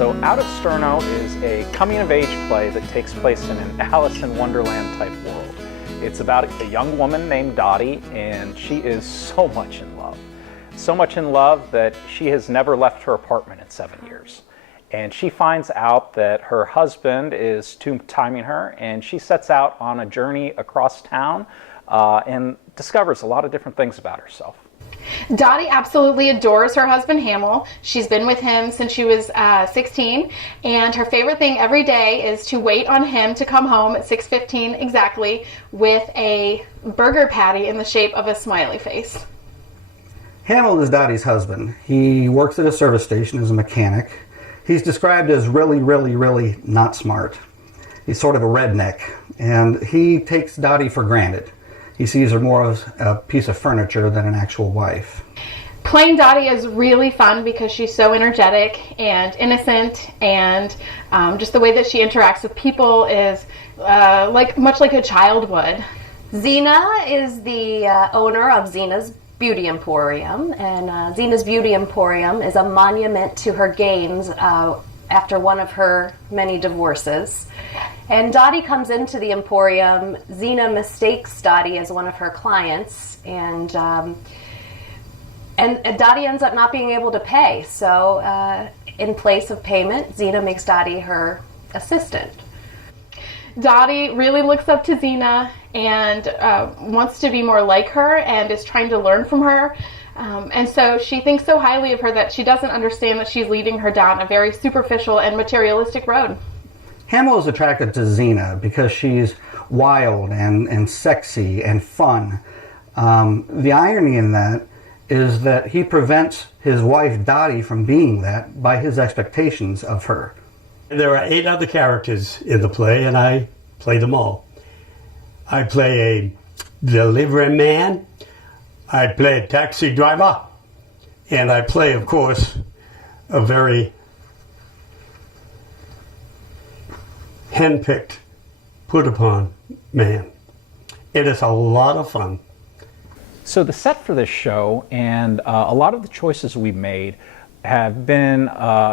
So Out of Sterno is a coming-of-age play that takes place in an Alice in Wonderland type world. It's about a young woman named Dottie, and she is so much in love. So much in love that she has never left her apartment in 7 years. And she finds out that her husband is two-timing her, and she sets out on a journey across town and discovers a lot of different things about herself. Dottie absolutely adores her husband Hamill. She's been with him since she was 16, and her favorite thing every day is to wait on him to come home at 6:15 exactly with a burger patty in the shape of a smiley face. Hamill is Dottie's husband. He works at a service station as a mechanic. He's described as really not smart. He's sort of a redneck, and he takes Dottie for granted. He sees her more as a piece of furniture than an actual wife. Playing Dottie is really fun because she's so energetic and innocent, and just the way that she interacts with people is much like a child would. Xena is the owner of Xena's Beauty Emporium, and Xena's Beauty Emporium is a monument to her gains after one of her many divorces. And Dottie comes into the Emporium. Xena mistakes Dottie as one of her clients, and Dottie ends up not being able to pay. So in place of payment, Xena makes Dottie her assistant. Dottie really looks up to Xena and wants to be more like her and is trying to learn from her. And so she thinks so highly of her that she doesn't understand that she's leading her down a very superficial and materialistic road. Hamill is attracted to Xena because she's wild and sexy and fun. The irony in that is that he prevents his wife Dottie from being that by his expectations of her. There are 8 other characters in the play, and I play them all. I play a delivery man, I play a taxi driver, and I play, of course, a very handpicked, put-upon man. It is a lot of fun. So the set for this show and a lot of the choices we made have been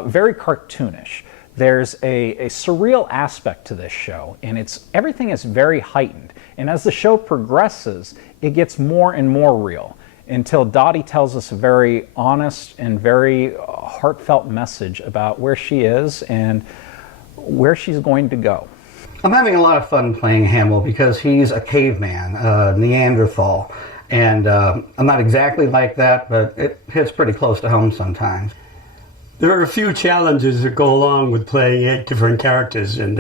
very cartoonish. There's a surreal aspect to this show, and everything is very heightened. And as the show progresses, it gets more and more real until Dottie tells us a very honest and very heartfelt message about where she is and where she's going to go. I'm having a lot of fun playing Hamill because he's a caveman, a Neanderthal. And I'm not exactly like that, but it hits pretty close to home sometimes. There are a few challenges that go along with playing 8 different characters, and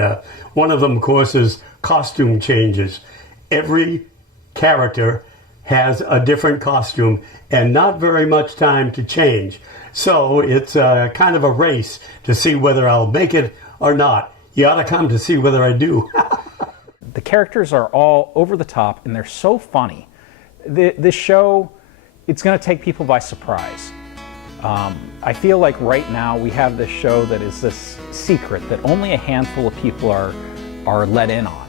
one of them, of course, is costume changes. Every character has a different costume and not very much time to change. So it's kind of a race to see whether I'll make it or not. You ought to come to see whether I do. The characters are all over the top, and they're so funny. This show, it's going to take people by surprise. I feel like right now we have this show that is this secret that only a handful of people are let in on.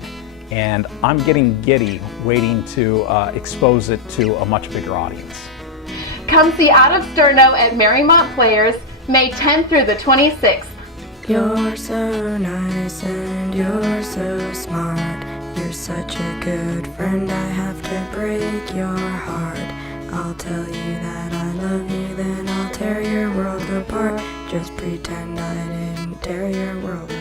And I'm getting giddy waiting to expose it to a much bigger audience. Come see Out of Sterno at Mariemont Players, May 10th through the 26th. You're so nice and you're so smart. You're such a good friend, I have to break your heart. I'll tell you that I love you, then I'll tear your world apart. Just pretend I didn't tear your world apart.